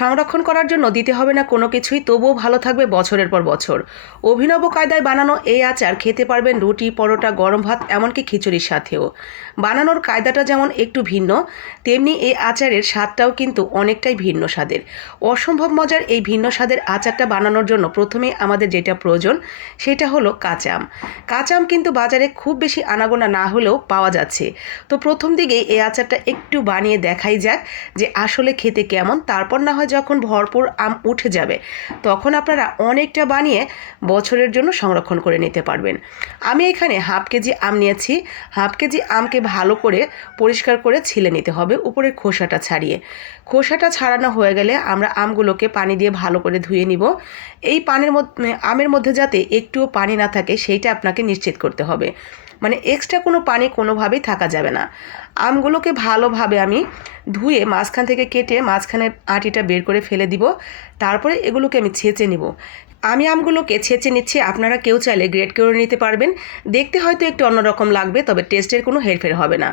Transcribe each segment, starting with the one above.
সংরক্ষণ করার জন্য দিতে হবে না কোনো কিছুই, তবুও ভালো থাকবে বছরের পর বছর। অভিনব কায়দায় বানানো এই আচার খেতে পারবেন রুটি, পরোটা, গরম ভাত, এমনকি খিচুড়ির সাথেও। বানানোর কায়দাটা যেমন একটু ভিন্ন, তেমনি এই আচারের স্বাদটাও কিন্তু অনেকটাই ভিন্ন স্বাদের। অসম্ভব মজার এই ভিন্ন স্বাদের আচারটা বানানোর জন্য প্রথমে আমাদের যেটা প্রয়োজন, সেটা হলো কাঁচা আম কাঁচা আম কিন্তু বাজারে খুব বেশি আনাগোনা না হলেও পাওয়া যাচ্ছে। তো প্রথম দিকেই এই আচারটা একটু বানিয়ে দেখাই যাক যে আসলে খেতে কেমন, তারপর না হয় যখন ভরপুর আম উঠে যাবে, তখন আপনারা অনেকটা বানিয়ে বছরের জন্য সংরক্ষণ করে নিতে পারবেন। আমি এখানে হাফ কেজি আম নিয়েছি। হাফ কেজি আমকে ভালো করে পরিষ্কার করে ছিলে নিতে হবে উপরের খোসাটা ছাড়িয়ে। খোসাটা ছাড়ানো হয়ে গেলে আমরা আমগুলোকে পানি দিয়ে ভালো করে ধুয়ে নিব। এই পানের মধ্যে, আমের মধ্যে যাতে একটুও পানি না থাকে, সেইটা আপনাকে নিশ্চিত করতে হবে। মানে এক্সট্রা কোনো পানি কোনোভাবেই থাকা যাবে না। আমগুলোকে ভালোভাবে আমি ধুয়ে মাঝখান থেকে কেটে মাঝখানে আটিটা বের করে ফেলে দিব। তারপরে এগুলোকে আমি ছেঁচে নিব। আমি আমগুলোকে ছেঁচে নিচ্ছি, আপনারা কেউ চাইলে গ্রেড করে নিতে পারবেন। দেখতে হয়তো একটু অন্যরকম লাগবে, তবে টেস্টের কোনো হেরফের হবে না।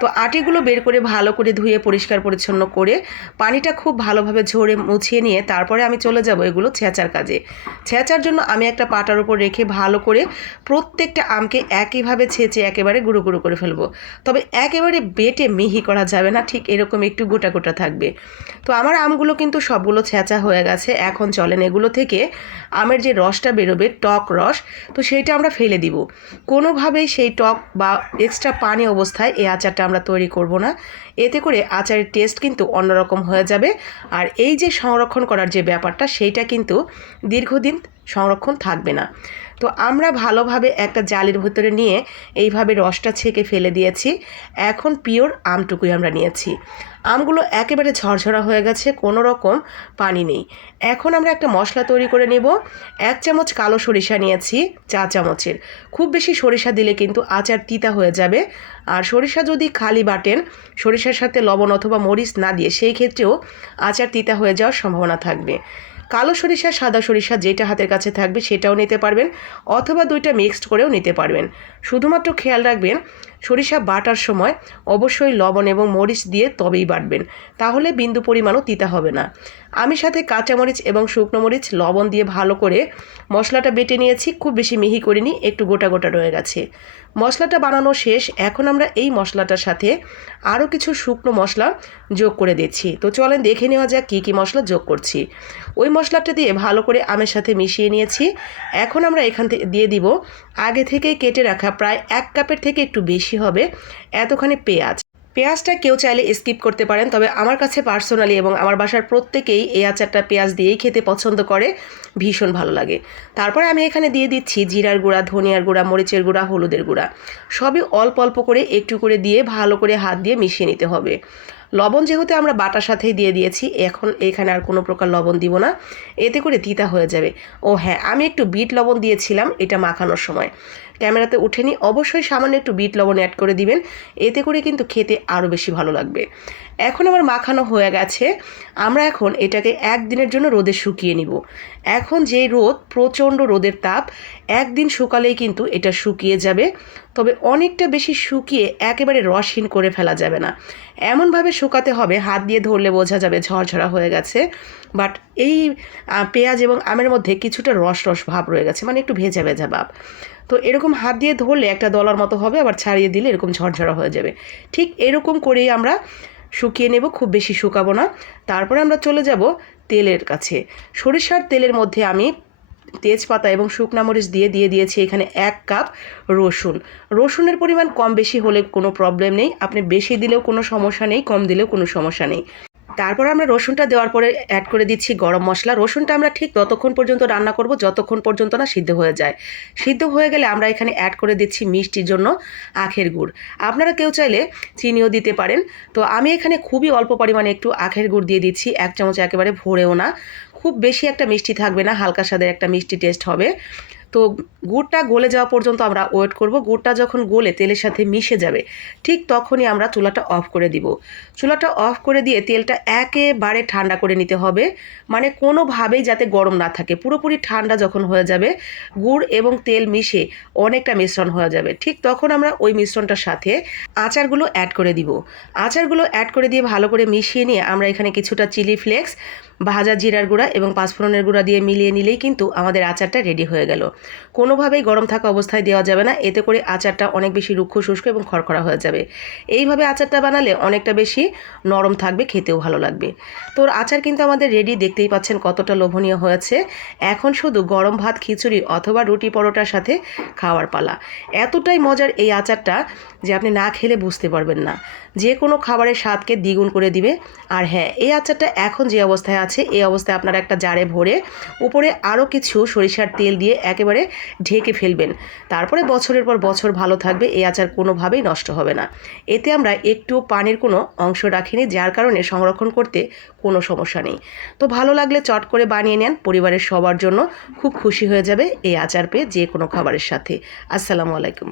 তো আটিগুলো বের করে ভালো করে ধুয়ে পরিষ্কার পরিচ্ছন্ন করে পানিটা খুব ভালোভাবে ঝরে মুছিয়ে নিয়ে তারপরে আমি চলে যাব এগুলো ছেঁচার কাজে। ছেঁচার জন্য আমি একটা পাটার উপর রেখে ভালো করে প্রত্যেকটা আমকে একইভাবে ছেঁচে একেবারে গুঁড়ো গুঁড়ো করে ফেলব। তবে একেবারে বেটে মিহি করা যাবে না, ঠিক এরকম একটু গোটা গোটা থাকবে। তো আমার আমগুলো কিন্তু সবগুলো ছেঁচা হয়ে গেছে, এখন চলেন এগুলো থেকে আমের যে রসটা বেরোবে, টক রস, তো সেইটা আমরা ফেলে দিব। কোনোভাবেই সেই টক বা এক্সট্রা পানি অবস্থায় এই আচারটা আমরা তৈরি করব না। এতে করে আচারের টেস্ট কিন্তু অন্যরকম হয়ে যাবে। আর এই যে সংরক্ষণ করার যে ব্যাপারটা, সেইটা কিন্তু দীর্ঘদিন সংরক্ষণ থাকবে না। তো আমরা ভালোভাবে একটা জালির ভিতরে নিয়ে এইভাবে রসটা ছেঁকে ফেলে দিয়েছি। এখন পিওর আমটুকুই আমরা নিয়েছি। আমগুলো একেবারে ঝরঝরা হয়ে গেছে, কোনো রকম পানি নেই। এখন আমরা একটা মশলা তৈরি করে নেব। এক চামচ কালো সরিষা নিয়েছি, চা চামচের। খুব বেশি সরিষা দিলে কিন্তু আচার তিতা হয়ে যাবে। আর সরিষা যদি খালি বাটেন, সরিষার সাথে লবণ অথবা মরিচ না দিয়ে, সেই ক্ষেত্রেও আচার তিতা হয়ে যাওয়ার সম্ভাবনা থাকবে। কালো সরিষা, সাদা সরিষা যেটা হাতের কাছে থাকবে সেটাও নিতে পারবেন, অথবা দুইটা মিক্সড করেও নিতে পারবেন। শুধুমাত্র খেয়াল রাখবেন সরিষা বাটার সময় অবশ্যই লবণ এবং মরিচ দিয়ে তবেই বাটবেন। তাহলে বিন্দু পরিমাণও তিতা হবে না। আমি সাথে কাঁচামরিচ এবং শুকনো মরিচ, লবণ দিয়ে ভালো করে মশলাটা বেটে নিয়েছি, খুব বেশি মিহি করিনি, একটু গোটা গোটা রয়ে গেছে। মশলাটা বানানো শেষ, এখন আমরা এই মশলাটার সাথে আরও কিছু শুকনো মশলা যোগ করে দিচ্ছি। তো চলেন দেখে নেওয়া যাক কী কী মশলা যোগ করছি। ওই মশলাটা দিয়ে ভালো করে আমের সাথে মিশিয়ে নিয়েছি। এখন আমরা এখান থেকে দিয়ে দিব আগে থেকেই কেটে রাখা প্রায় এক কাপের থেকে একটু বেশি হবে, এতখানি পেঁয়াজ। পেঁয়াজটা কেউ চাইলে স্কিপ করতে পারেন, তবে আমার কাছে পার্সোনালি এবং আমার বাসার প্রত্যেকেই এই আচারটা পেঁয়াজ দিয়েই খেতে পছন্দ করে, ভীষণ ভালো লাগে। তারপরে আমি এখানে দিয়ে দিচ্ছি জিরার গুঁড়া, ধনিয়ার গুঁড়া, মরিচের গুঁড়া, হলুদের গুঁড়া। সবই অল্প অল্প করে একটু করে দিয়ে ভালো করে হাত দিয়ে মিশিয়ে নিতে হবে। লবণ যেহেতু আমরা বাটার সাথেই দিয়ে দিয়েছি, এখন এখানে আর কোনো প্রকার লবণ দিব না। এতে করে তিতা হয়ে যাবে। ও হ্যাঁ আমি একটু বিট লবণ দিয়েছিলাম, এটা মাখানোর সময়। ক্যামেরাতে উঠেনি, অবশ্যই সামান্য একটু বিট লবণ অ্যাড করে দিবেন, এতে করে কিন্তু খেতে আরও বেশি ভালো লাগবে। এখন আমার মাখানো হয়ে গেছে, আমরা এখন এটাকে একদিনের জন্য রোদে শুকিয়ে নিব। এখন যে রোদ, প্রচণ্ড রোদের তাপ, একদিন শুকালেই কিন্তু এটা শুকিয়ে যাবে। তবে অনেকটা বেশি শুকিয়ে একেবারে রসহীন করে ফেলা যাবে না। এমনভাবে শুকাতে হবে, হাত দিয়ে ধরলে বোঝা যাবে ঝরঝরা হয়ে গেছে। বাট এই পেঁয়াজ এবং আমের মধ্যে কিছুটা রস রস ভাব রয়ে গেছে মানে একটু ভেজা ভেজা ভাব। তো এরকম হাত দিয়ে ধরলে একটা দলার মতো হবে, আবার ছাড়িয়ে দিলে এরকম ঝরঝরা হয়ে যাবে। ঠিক এরকম করেই আমরা শুকিয়ে নেব, খুব বেশি শুকাবো না। তারপরে আমরা চলে যাব তেলের কাছে। সরিষার তেলের মধ্যে আমি তেজপাতা এবং শুকনা মরিচ দিয়ে দিয়ে দিয়েছি এখানে এক কাপ রসুন। রসুনের পরিমাণ কম বেশি হলে কোনো প্রবলেম নেই। আপনি বেশি দিলেও কোনো সমস্যা নেই, কম দিলেও কোনো সমস্যা নেই। তারপর আমরা রসুনটা দেওয়ার পরে অ্যাড করে দিচ্ছি গরম মশলা। রসুনটা আমরা ঠিক ততক্ষণ পর্যন্ত রান্না করব, যতক্ষণ পর্যন্ত না সিদ্ধ হয়ে যায়। সিদ্ধ হয়ে গেলে আমরা এখানে অ্যাড করে দিচ্ছি মিষ্টির জন্য আখের গুড়। আপনারা কেউ চাইলে চিনিও দিতে পারেন। তো আমি এখানে খুবই অল্প পরিমাণে একটু আখের গুড় দিয়ে দিচ্ছি, এক চামচ একেবারে ভরেও না। খুব বেশি একটা মিষ্টি থাকবে না, হালকা স্বাদের একটা মিষ্টি টেস্ট হবে। তো গুড়টা গলে যাওয়া পর্যন্ত আমরা ওয়েট করব। গুড়টা যখন গলে তেলের সাথে মিশে যাবে, ঠিক তখনই আমরা চুলাটা অফ করে দিব। চুলাটা অফ করে দিয়ে তেলটা একেবারে ঠান্ডা করে নিতে হবে। মানে কোনোভাবেই যাতে গরম না থাকে। পুরোপুরি ঠান্ডা যখন হয়ে যাবে, গুড় এবং তেল মিশে অনেকটা মিশ্রণ হয়ে যাবে। ঠিক তখন আমরা ওই মিশ্রণটার সাথে আচারগুলো অ্যাড করে দিব। আচারগুলো অ্যাড করে দিয়ে ভালো করে মিশিয়ে নিয়ে আমরা এখানে কিছুটা চিলি ফ্লেক্স ভাজা জিরার গুঁড়া এবং পাঁচফোড়নের গুঁড়া দিয়ে মিলিয়ে নিলেই কিন্তু আমাদের আচারটা রেডি হয়ে গেল। কোনোভাবেই গরম থাকা অবস্থায় দেওয়া যাবে না। এতে করে আচারটা অনেক বেশি রুক্ষ, শুষ্ক এবং খড়খড়া হয়ে যাবে। এইভাবে আচারটা বানালে অনেকটা বেশি নরম থাকবে, খেতেও ভালো লাগবে। তোর আচার কিন্তু আমাদের রেডি দেখতেই পাচ্ছেন কতটা লোভনীয় হয়েছে। এখন শুধু গরম ভাত, খিচুড়ি অথবা রুটি পরোটার সাথে খাওয়ার পালা। এতটাই মজার এই আচারটা যে আপনি না খেলে বুঝতে পারবেন না। যে কোনো খাবারের স্বাদকে দ্বিগুণ করে দিবে। আর হ্যাঁ এই আচারটা এখন যে অবস্থায় আছে, এই অবস্থায় আপনারা একটা জারে ভরে উপরে আরও কিছু সরিষার তেল দিয়ে একেবারে ঢেকে ফেলবেন। তারপরে বছরের পর বছর ভালো থাকবে এই আচার কোনোভাবেই নষ্ট হবে না। এতে আমরা একটু পানির কোনো অংশ রাখিনি, যার কারণে সংরক্ষণ করতে কোনো সমস্যা নেই। তো ভালো লাগলে চট করে বানিয়ে নেন, পরিবারের সবার জন্য খুব খুশি হয়ে যাবে এই আচার পেয়ে যে কোনো খাবারের সাথে। আসসালামু আলাইকুম।